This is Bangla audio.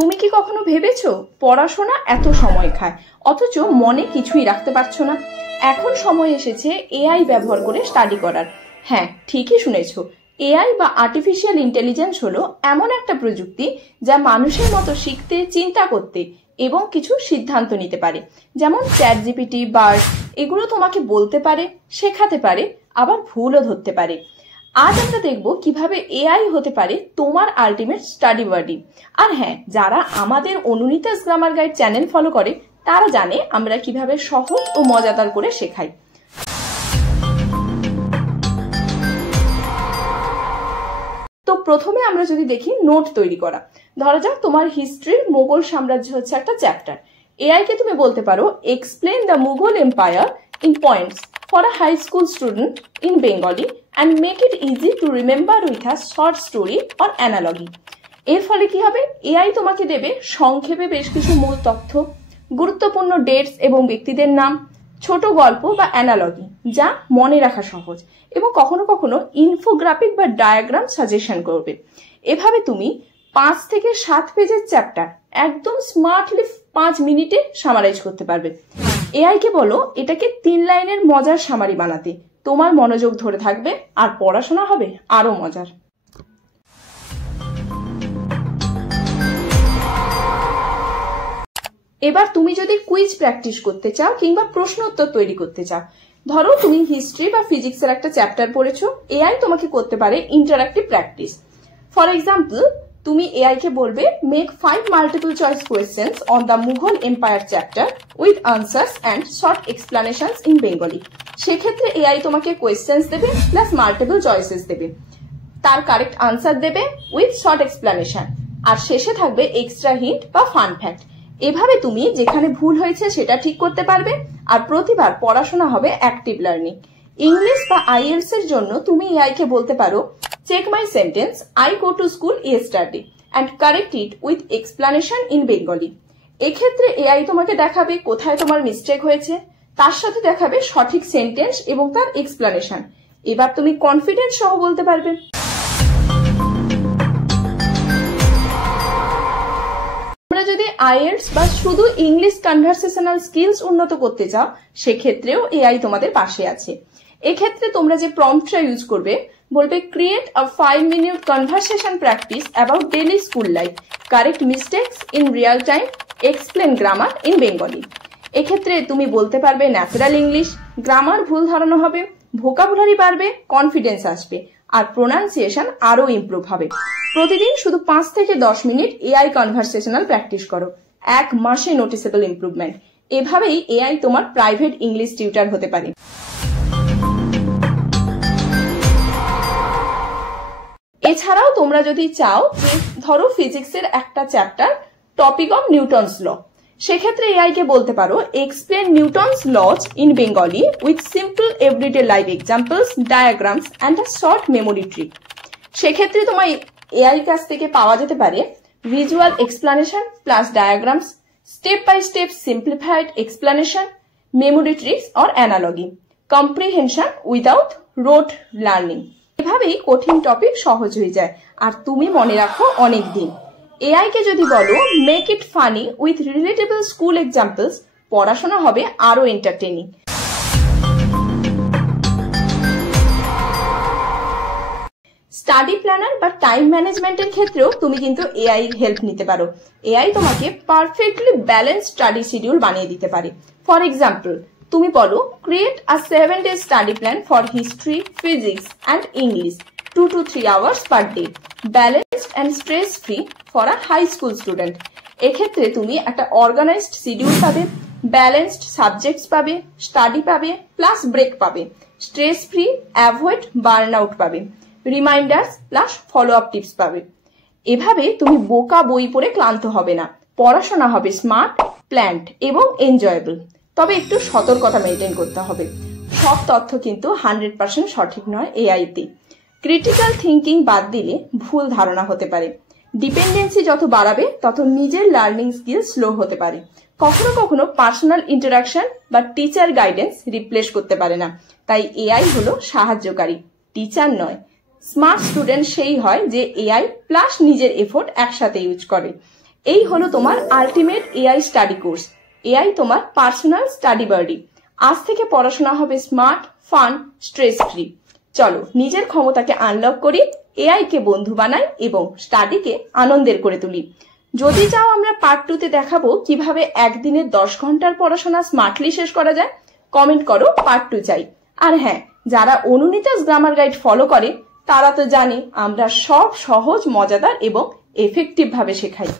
তুমি কি কখনো ভেবেছো পড়াশোনা এত সময় খায় অথচ মনে কিছুই রাখতে পারছো না? এখন সময় এসেছে এআই ব্যবহার করে স্টাডি করার। হ্যাঁ, ঠিকই শুনেছো। এআই বা আর্টিফিশিয়াল ইন্টেলিজেন্স হলো এমন একটা প্রযুক্তি যা মানুষের মতো শিখতে, চিন্তা করতে এবং কিছু সিদ্ধান্ত নিতে পারে। যেমন চ্যাটজিপিটি, বার্ড এগুলো তোমাকে বলতে পারে, শেখাতে পারে, আবার ভুলও ধরতে পারে। আজ আমরা দেখব কিভাবে এআই হতে পারে তোমার আলটিমেট স্টাডি বাডি। আর হ্যাঁ, যারা আমাদের অনুনিতাস গ্রামার গাইড চ্যানেল ফলো করে তারা জানে আমরা কিভাবে সহজ ও মজাদার করে শেখাই। তো প্রথমে আমরা যদি দেখি নোট তৈরি করা। ধরা যাক তোমার হিস্ট্রির মোগল সাম্রাজ্য হচ্ছে একটা চ্যাপ্টার। এআই কে তুমি বলতে পারো explain the Mughal empire in points for a high school student in Bengali and make it easy to remember with a short story or analogy। এর ফলে কি হবে? এআই তোমাকে দেবে সংক্ষেপে বেশ কিছু মূল তথ্য, গুরুত্বপূর্ণ ডেটস এবং ব্যক্তিদের নাম, ছোট গল্প বা অ্যানালজি যা মনে রাখা সহজ, এবং কখনো কখনো ইনফোগ্রাফিক বা ডায়াগ্রাম সাজেশন করবে। এভাবে তুমি 5 থেকে 7 পেজের চ্যাপ্টার একদম স্মার্টলি 5 মিনিটে সামারাইজ করতে পারবে। এআই কে বলো এটাকে 3 লাইনের মজার সামারি বানাতে। তোমার মনোযোগ ধরে থাকবে আর পড়াশোনা হবে আরো মজার। এবার তুমি যদি কুইজ প্র্যাকটিস করতে চাও কিংবা প্রশ্ন উত্তর তৈরি করতে চাও, ধরো তুমি হিস্ট্রি বা ফিজিক্সের একটা চ্যাপ্টার পড়েছো, এআই তোমাকে করতে পারে ইন্টারঅ্যাক্টিভ প্র্যাকটিস। ফর এক্সাম্পল, তুমি এআই কে বলবে make 5 multiple choice questions on the Mughal empire chapter with answers and short explanations in Bengali. সেক্ষেত্রে এআই তোমাকে কোয়েশ্চেন্স দেবে প্লাস মাল্টিপল চয়েসেস দেবে, তার কারেক্ট আনসার দেবে উইথ শর্ট এক্সপ্লানেশন, আর শেষে থাকবে এক্সট্রা হিন্ট বা ফান ফ্যাক্ট। এভাবে তুমি যেখানে ভুল হয়েছে সেটা ঠিক করতে পারবে আর প্রতিবার পড়াশোনা হবে অ্যাক্টিভ লার্নিং। ইংলিশ বা আইএলটিএস এর জন্য তুমি এআই কে বলতে পারো check my sentence I go to school yesterday and correct it with explanation in Bengali. এক্ষেত্রে এআই তোমাকে দেখাবে কোথায় তোমার মিস্টেক হয়েছে, তার সাথে দেখাবে সঠিক সেন্টেন্স এবং তার এক্সপ্লানেশন। এবার তুমি কনফিডেন্স সহ বলতে পারবে। তোমরা যদি আইএলটিএস বা শুধু ইংলিশ কনভারসেশনাল স্কিলস উন্নত করতে চাও, সেক্ষেত্রেও এআই তোমাদের পাশে আছে। এক্ষেত্রে তোমরা যে প্রম্পটটা ইউজ করবে, বলবে create a 5-minute conversation practice about daily school life, correct mistakes in real time, explain grammar in Bengali. এক্ষেত্রে তুমি বলতে পারবে ন্যাচারাল ইংলিশ, গ্রামার ভুল ধরানো হবে, ভোকাবুলারি বাড়বে, কনফিডেন্স আসবে, আর প্রোনাউন্সিয়েশন আরো ইমপ্রুভ হবে। প্রতিদিন শুধু 5 থেকে 10 মিনিট এআই কনভারসেশনাল প্র্যাকটিস করো, 1 মাসে নোটিসেবল ইমপ্রুভমেন্ট। এভাবেই এআই তোমার প্রাইভেট ইংলিশ টিউটর হতে পারে। এছাড়াও তোমরা যদি চাও যে ধরো ফিজিক্সের একটা chapter topic of Newton's law, সেক্ষেত্রে এআই কে বলতে পারো explain Newton's laws in Bengali with simple everyday life examples, diagrams and a short memory trick. সেক্ষেত্রে তোমার এআই কাছ থেকে পাওয়া যেতে পারে visual explanation plus diagrams, step by step simplified explanation, memory tricks or analogy, comprehension without rote learning. এভাবেই কঠিন টপিক সহজ হয়ে যায় আর তুমি মনে রাখো অনেক দিন। এআই কে যদি বলো make it funny with relatable school examples, পড়াশোনা হবে আরো এন্টারটেইনিং। স্টাডি প্ল্যানার বা টাইম ম্যানেজমেন্টের ক্ষেত্রেও তুমি কিন্তু এআই এর হেল্প নিতে পারো। এআই তোমাকে পারফেক্টলি ব্যালেন্স স্টাডি শিডিউল বানিয়ে দিতে পারে। ফর এক্সাম্পল, তুমি বলো create a 7-day study plan for history, physics and English 2 to 3 hours per day, balanced and stress free for a high school student. এক্ষেত্রে তুমি একটা অর্গানাইজড শিডিউল পাবে, ব্যালেন্সড সাবজেক্টস পাবে, স্টাডি পাবে প্লাস ব্রেক পাবে, stress free, avoid burnout পাবে, reminders plus follow up tips পাবে। এভাবে তুমি বোকা বই পড়ে ক্লান্ত হবে না, পড়াশোনা হবে স্মার্ট, প্ল্যান্ড এবং এনজয়েবল। তবে একটু সতর্কতা মেনটেন করতে হবে, সব তথ্য কিন্তু 100% সঠিক নয় এআই তে। ক্রিটিক্যাল থিঙ্কিং বাদ দিলে ভুল ধারণা হতে পারে। ডিপেন্ডেন্সি যত বাড়াবে তত নিজের লার্নিং স্কিল স্লো হতে পারে। কখনো কখনো পার্সোনাল ইন্টারাকশন বা টিচার গাইডেন্স রিপ্লেস করতে পারে না। তাই এআই হলো সাহায্যকারী, টিচার নয়। স্মার্ট স্টুডেন্ট সেই হয় যে এআই প্লাস নিজের এফোর্ট একসাথে ইউজ করে। এই হলো তোমার ultimate AI study course. AI তোমার পার্সোনাল স্টাডি বাডি। আজ থেকে পড়াশোনা হবে স্মার্ট, ফান, স্ট্রেস ফ্রি। চলো নিজের ক্ষমতাকে আনলক করি, এআই কে বন্ধু বানাই এবং স্টাডিকে আনন্দের করে তুলি। যদি চাও আমরা পার্ট 2 তে দেখাবো কিভাবে একদিনে 10 ঘন্টার পড়াশোনা স্মার্টলি শেষ করা যায়, কমেন্ট করো পার্ট 2 চাই। আর হ্যাঁ, যারা অনুনিতাস গ্রামার গাইড ফলো করে তারা তো জানে আমরা সব সহজ, মজাদার এবং এফেক্টিভ ভাবে শেখাই।